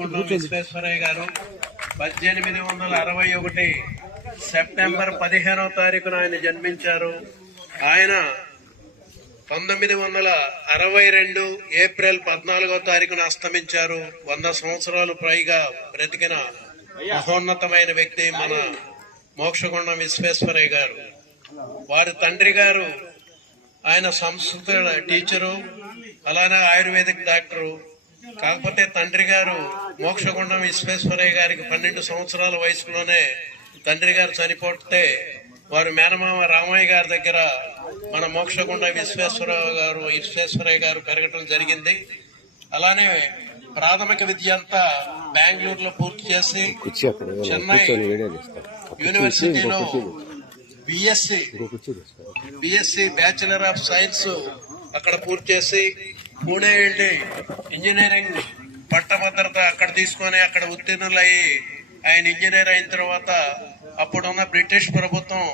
మోక్షగుండం విశ్వేశ్వరయ్య గారు పద్దెనిమిది వందల అరవై ఒకటి సెప్టెంబర్ పదిహేనవ తారీఖున ఆయన జన్మించారు. ఆయన పంతొమ్మిది వందల అరవై రెండు ఏప్రిల్ పద్నాలుగో తారీఖున అస్తమించారు. వంద సంవత్సరాలు పైగా బ్రతికిన మహోన్నతమైన వ్యక్తి మన మోక్షగుండం విశ్వేశ్వరయ్య గారు. వారి తండ్రి గారు ఆయన సంస్కృత టీచరు అలానే ఆయుర్వేదిక్ డాక్టరు. కాకపోతే తండ్రి గారు మోక్షగుండం విశ్వేశ్వరయ్య గారికి పన్నెండు సంవత్సరాల వయసులోనే తండ్రి గారు చనిపోతే వారు మేనమామ రామయ్య గారి దగ్గర మన మోక్షగుండ విశ్వేశ్వరరావు గారు విశ్వేశ్వరయ్య గారు పెరగటం జరిగింది. అలానే ప్రాథమిక విద్య అంతా బెంగళూరులో పూర్తి చేసి చెన్నై యూనివర్సిటీలో BSc BSc bachelor of science అక్కడ పూర్తి చేసి పూణే వెళ్ళి ఇంజనీరింగ్ పట్టభద్రత అక్కడ తీసుకొని అక్కడ ఉత్తీర్ణులయ్యి ఆయన ఇంజనీర్ అయిన తర్వాత అప్పుడున్న బ్రిటిష్ ప్రభుత్వం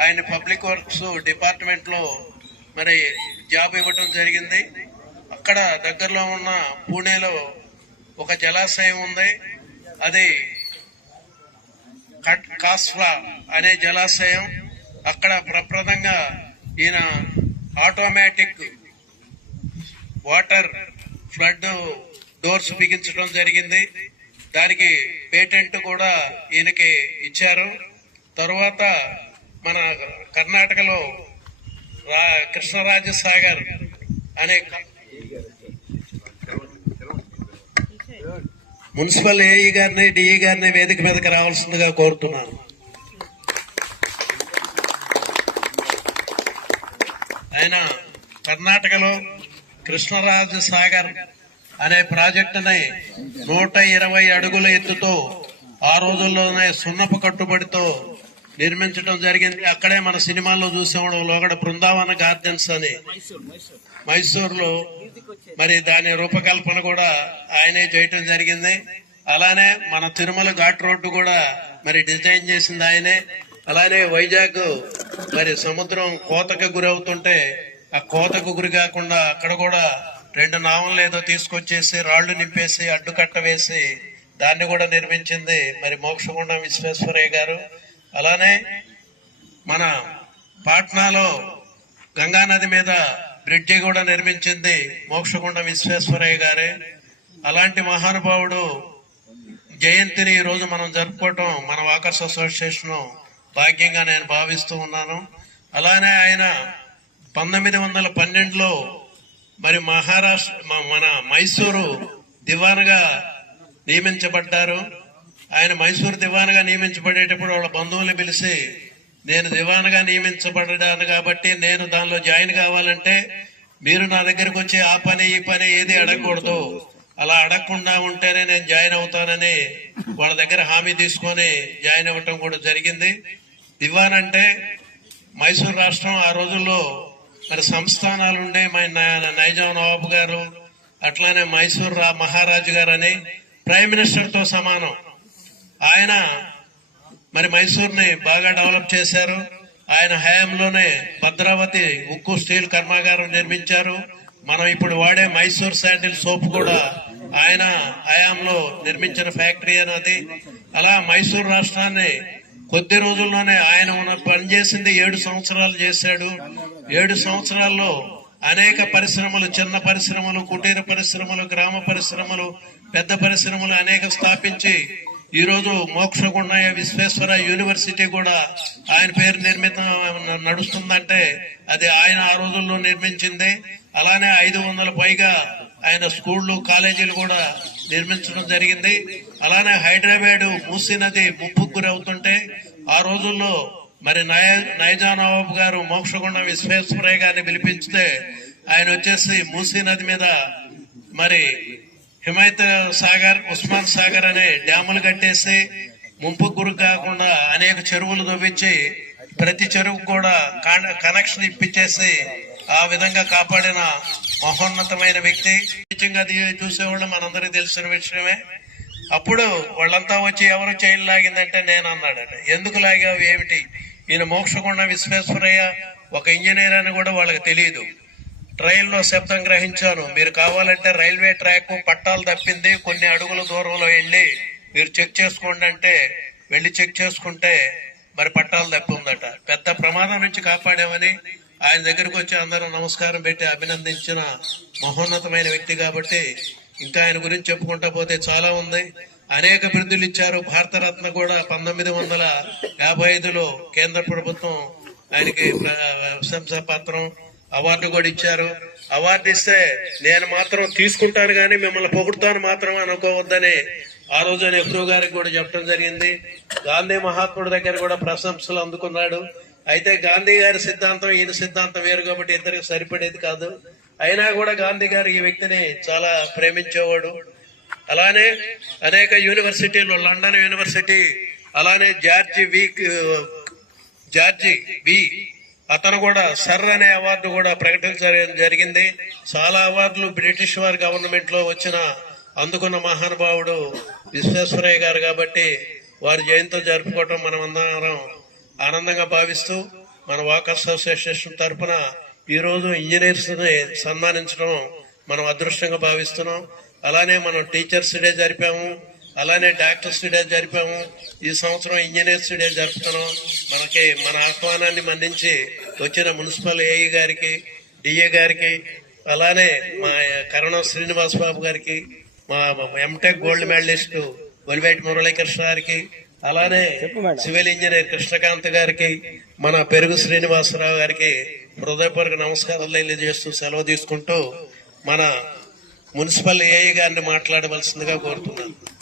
ఆయన పబ్లిక్ వర్క్స్ డిపార్ట్మెంట్లో మరి జాబ్ ఇవ్వటం జరిగింది. అక్కడ దగ్గరలో ఉన్న పూణేలో ఒక జలాశయం ఉంది. అది కట్ కాస్ఫ్లా అనే జలాశయం. అక్కడ ప్రప్రదంగా ఈయన ఆటోమేటిక్ వాటర్ ఫ్లడ్ డోర్స్ బిగించడం జరిగింది. దానికి పేటెంట్ కూడా ఈయనకి ఇచ్చారు. తరువాత మన కర్ణాటకలో రా కృష్ణరాజ సాగర్ అనే మున్సిపల్ ఏఈ గారిని డిఈ గారిని వేదిక మీదకి రావాల్సిందిగా కోరుతున్నాను. ఆయన కర్ణాటకలో కృష్ణరాజు సాగర్ అనే ప్రాజెక్టుని నూట ఇరవై అడుగుల ఎత్తుతో ఆ రోజుల్లోనే సున్నపు కట్టుబడితో నిర్మించడం జరిగింది. అక్కడే మన సినిమాల్లో చూసేవాడు లోగడ బృందావన గార్డెన్స్ అని. మైసూర్లో మరి దాని రూపకల్పన కూడా ఆయనే చేయటం జరిగింది. అలానే మన తిరుమల ఘాట్ రోడ్డు కూడా మరి డిజైన్ చేసింది ఆయనే. అలానే వైజాగ్ మరి సముద్రం కోతకు గురవుతుంటే ఆ కోతకు గురి కాకుండా అక్కడ కూడా రెండు నావలు ఏదో తీసుకొచ్చేసి రాళ్ళు నింపేసి అడ్డుకట్ట వేసి దాన్ని కూడా నిర్మించింది మరి మోక్షగుండం విశ్వేశ్వరయ్య గారు. అలానే మన పాట్నాలో గంగానది మీద బ్రిడ్జి కూడా నిర్మించింది మోక్షగుండం విశ్వేశ్వరయ్య గారే. అలాంటి మహానుభావుడు జయంతిని ఈరోజు రోజు మనం జరుపుకోవటం మన వాకర్స్ అసోసియేషన్ భాగ్యంగా నేను భావిస్తూ ఉన్నాను. అలానే ఆయన పంతొమ్మిది వందల పన్నెండులో మరి మహారాష్ట్ర మన మైసూరు దివాన్గా నియమించబడ్డారు. ఆయన మైసూరు దివాన్గా నియమించబడేటప్పుడు వాళ్ళ బంధువుల్ని పిలిచి నేను దివాన్గా నియమించబడ్డాను కాబట్టి నేను దానిలో జాయిన్ కావాలంటే మీరు నా దగ్గరకు వచ్చి ఆ పని ఈ పని ఏది అడగకూడదు. అలా అడగకుండా ఉంటేనే నేను జాయిన్ అవుతానని వాళ్ళ దగ్గర హామీ తీసుకొని జాయిన్ అవ్వటం కూడా జరిగింది. దివాన్ అంటే మైసూరు రాష్ట్రం ఆ రోజుల్లో మరి సంస్థానాలు ఉండే మా నైజాం నవాబు గారు అట్లానే మైసూర్ రా మహారాజు గారు అని ప్రైమ్ మినిస్టర్తో సమానం. ఆయన మరి మైసూర్ని బాగా డెవలప్ చేశారు. ఆయన హయాంలోనే భద్రావతి ఉక్కు స్టీల్ కర్మాగారం నిర్మించారు. మనం ఇప్పుడు వాడే మైసూర్ శాండిల్ సోప్ కూడా ఆయన హయాంలో నిర్మించిన ఫ్యాక్టరీ అనేది అలా మైసూర్ రాష్ట్రాన్ని కొద్ది రోజుల్లోనే ఆయన ఉన్న పనిచేసింది ఏడు సంవత్సరాలు చేశాడు. ఏడు సంవత్సరాల్లో అనేక పరిశ్రమలు చిన్న పరిశ్రమలు కుటీర పరిశ్రమలు గ్రామ పరిశ్రమలు పెద్ద పరిశ్రమలు అనేక స్థాపించి ఈరోజు రోజు మోక్షగుండయ్య విశ్వేశ్వర యూనివర్సిటీ కూడా ఆయన పేరు నిర్మితం నడుస్తుందంటే అది ఆయన ఆ రోజుల్లో నిర్మించింది. అలానే ఐదు వందల పైగా ఆయన స్కూళ్ళు కాలేజీలు కూడా నిర్మించడం జరిగింది. అలానే హైదరాబాద్ మూసీ నది ముప్పుకు గురవుతుంటే ఆ రోజుల్లో మరి నయ నైజా గారు మోక్షగుండం విశ్వేశ్వరయ్య గారిని పిలిపించితే ఆయన వచ్చేసి మూసీ నది మీద మరి హిమాయత్ సాగర్ ఉస్మాన్ సాగర్ అనే డ్యాములు కట్టేసి ముంపు గురి కాకుండా అనేక చెరువులు తవ్వించి ప్రతి చెరువు కూడా కనెక్షన్ ఇప్పించేసి ఆ విధంగా కాపాడిన మహోన్నతమైన వ్యక్తి. నిజంగా అది చూసేవాళ్ళు మనందరికీ తెలిసిన విషయమే. అప్పుడు వాళ్ళంతా వచ్చి ఎవరు చైన్ లాగిందంటే నేను అన్నాడట ఎందుకు లాగావు? ఏమిటి? ఈయన మోక్షగుండ విశ్వేశ్వరయ్య ఒక ఇంజనీర్ అని కూడా వాళ్ళకి తెలియదు ట్రైన్లో శబ్దం గ్రహించాను. మీరు కావాలంటే రైల్వే ట్రాక్ పట్టాలు తప్పింది కొన్ని అడుగుల దూరంలో వెళ్ళి మీరు చెక్ చేసుకోండి అంటే వెళ్ళి చెక్ చేసుకుంటే మరి పట్టాలు తప్పి ఉందట పెద్ద ప్రమాదం నుంచి కాపాడామని ఆయన దగ్గరకు వచ్చి అందరూ నమస్కారం పెట్టి అభినందించిన మహోన్నతమైన వ్యక్తి కాబట్టి ఇంకా ఆయన గురించి చెప్పుకుంటా పోతే చాలా ఉంది. అనేక బిరుదులు ఇచ్చారు. భారతరత్న కూడా పంతొమ్మిది వందల యాభై ఐదులో కేంద్ర ప్రభుత్వం ఆయనకి ప్రశంసా పత్రం అవార్డు కూడా ఇచ్చారు. అవార్డు ఇస్తే నేను మాత్రం తీసుకుంటాను కానీ మిమ్మల్ని పొగుడుతాను మాత్రం అనుకోవద్దని ఆ రోజు నెహ్రూ గారికి కూడా చెప్పడం జరిగింది. గాంధీ మహాత్ముడి దగ్గర కూడా ప్రశంసలు అందుకున్నాడు. అయితే గాంధీ గారి సిద్ధాంతం ఈయన సిద్ధాంతం వేరు కాబట్టి ఇద్దరికి సరిపడేది కాదు. అయినా కూడా గాంధీ గారు ఈ వ్యక్తిని చాలా ప్రేమించేవాడు. అలానే అనేక యూనివర్సిటీలు లండన్ యూనివర్సిటీ అలానే జార్జి వీక్ జార్జి వి అతను కూడా సర్ అనే అవార్డు కూడా ప్రకటించడం జరిగింది. చాలా అవార్డులు బ్రిటిష్ వారి గవర్నమెంట్లో వచ్చిన అందుకున్న మహానుభావుడు విశ్వేశ్వరయ్య గారు కాబట్టి వారి జయంతి జరుపుకోవటం మనం అందరం ఆనందంగా భావిస్తూ మన వాక్ అసోసియేషన్ తరపున ఈరోజు ఇంజనీర్స్ని ఇంజనీర్స్ని సన్మానించడం మనం అదృష్టంగా భావిస్తున్నాం. అలానే మనం టీచర్స్ డే జరిపాము. అలానే డాక్టర్స్ డే జరిపాము. ఈ సంవత్సరం ఇంజనీర్స్ డే జరుపుతున్నాం. మనకి మన ఆహ్వానాన్ని మన్నించి వచ్చిన మున్సిపల్ ఏఈ గారికి డిఏ గారికి అలానే మా కరుణ శ్రీనివాస్ బాబు గారికి మా MTech gold medalist Valiveti Muralikrishna గారికి అలానే సివిల్ ఇంజనీర్ కృష్ణకాంత్ గారికి మన పెరుగు శ్రీనివాసరావు గారికి హృదయపూర్వక నమస్కారాలు తెలియజేస్తూ సెలవు తీసుకుంటూ మన మున్సిపల్ ఏఈ గారిని మాట్లాడవలసిందిగా కోరుతున్నాను.